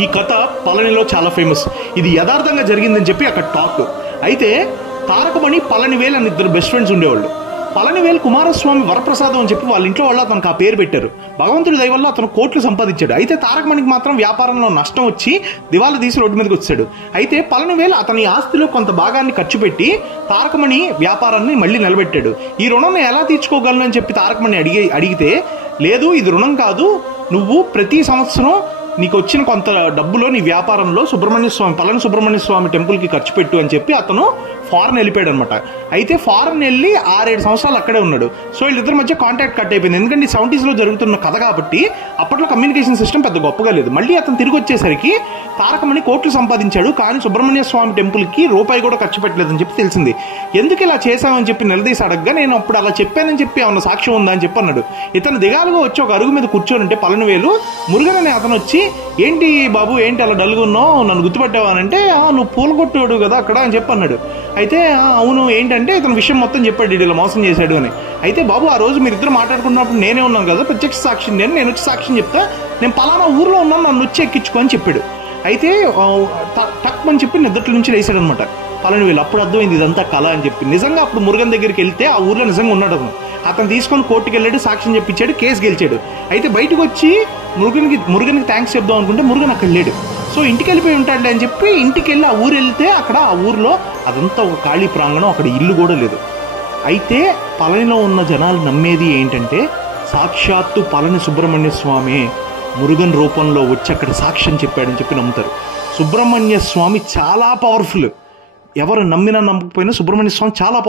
ఈ కథ పళనిలో చాలా ఫేమస్. ఇది యథార్థంగా జరిగిందని చెప్పి అక్కడ టాక్. అయితే తారకమణి, పళనివేల్ అని ఇద్దరు బెస్ట్ ఫ్రెండ్స్ ఉండేవాళ్ళు. పళనివేల్ కుమారస్వామి వరప్రసాదం అని చెప్పి వాళ్ళ ఇంట్లో వాళ్ళు అతనికి ఆ పేరు పెట్టారు. భగవంతుడి దయ వల్ల అతను కోట్లు సంపాదించాడు. అయితే తారకమణికి మాత్రం వ్యాపారంలో నష్టం వచ్చి దివాలా తీసి రోడ్డు మీదకి వచ్చాడు. అయితే పళనివేల్ అతని ఆస్తిలో కొంత భాగాన్ని ఖర్చు పెట్టి తారకమణి వ్యాపారాన్ని మళ్ళీ నిలబెట్టాడు. ఈ రుణాన్ని ఎలా తీర్చుకోగలను అని చెప్పి తారకమణి అడిగితే, లేదు ఇది రుణం కాదు, నువ్వు ప్రతి సంవత్సరం నీకు వచ్చిన కొంత డబ్బులో నీ వ్యాపారంలో పళని సుబ్రహ్మణ్య స్వామి టెంపుల్కి ఖర్చు పెట్టు అని చెప్పి అతను ఫారెన్ వెళ్ళిపోయాడు అనమాట. అయితే ఫారెన్ వెళ్ళి 6-7 సంవత్సరాలు అక్కడే ఉన్నాడు. సో వీళ్ళిద్దరి మధ్య కాంటాక్ట్ కట్ అయిపోయింది. ఎందుకంటే 70s లో జరుగుతున్న కథ కాబట్టి అప్పట్లో కమ్యూనికేషన్ సిస్టమ్ పెద్ద గొప్పగా లేదు. మళ్ళీ అతను తిరిగి వచ్చేసరికి తారకమణి కోట్లు సంపాదించాడు, కానీ సుబ్రహ్మణ్య స్వామి టెంపుల్కి రూపాయి కూడా ఖర్చు పెట్టలేదని చెప్పి తెలిసింది. ఎందుకు ఇలా చేశామని చెప్పి నిలదీసి అడగగా, నేను అప్పుడు అలా చెప్పానని చెప్పి ఏమన్నా సాక్ష్యం ఉందా అని చెప్పి అన్నాడు. ఇతను దిగాలుగా వచ్చి ఒక అరుగు మీద కూర్చొని ఉంటే పళనివేలు, మురుగన్ అనే అతను వచ్చి, ఏంటి బాబు ఏంటి అలా డల్గా ఉన్నావు, నన్ను గుర్తుపట్టావా అని అంటే, నువ్వు పూల కొట్టాడు కదా అక్కడ అని చెప్పి అన్నాడు. అయితే అవును ఏంటంటే ఇతను విషయం మొత్తం చెప్పాడు, ఇలా మోసం చేశాడు అని. అయితే బాబు ఆ రోజు మీరు ఇద్దరు మాట్లాడుకున్నప్పుడు నేనే ఉన్నాను కదా, ప్రత్యక్ష సాక్షి నేను వచ్చి సాక్ష్యం చెప్తా, నేను పలానా ఊర్లో ఉన్నాను, నన్ను వచ్చి ఎక్కించుకో అని చెప్పాడు. అయితే టక్ అని చెప్పి నిద్రల నుంచి లేచాడు అనమాట పళనివేలు. అప్పుడు అర్థమైంది ఇదంతా కళ అని చెప్పి. నిజంగా అప్పుడు మురుగన్ దగ్గరికి వెళ్తే ఆ ఊర్లో నిజంగా ఉన్నాడు అతను తీసుకొని కోర్టుకి వెళ్ళాడు, సాక్ష్యం చెప్పించాడు, కేసు గెలిచాడు. అయితే బయటకు వచ్చి మురుగన్కి థ్యాంక్స్ చెప్దాం అనుకుంటే మురుగన్ అక్కడ లేడు. సో ఇంటికి వెళ్ళిపోయి ఉంటాడు అని చెప్పి ఇంటికి వెళ్ళి ఆ ఊరు వెళ్తే అక్కడ ఆ ఊర్లో అదంతా ఒక ఖాళీ ప్రాంగణం, అక్కడ ఇల్లు కూడా లేదు. అయితే పళనిలో ఉన్న జనాలు నమ్మేది ఏంటంటే, సాక్షాత్తు పళని సుబ్రహ్మణ్య స్వామి మురుగన్ రూపంలో వచ్చి అక్కడ సాక్ష్యం చెప్పాడని చెప్పి నమ్ముతారు. సుబ్రహ్మణ్య స్వామి చాలా పవర్ఫుల్. ఎవరు నమ్మినా నమ్మకపోయినా సుబ్రహ్మణ్య స్వామి చాలా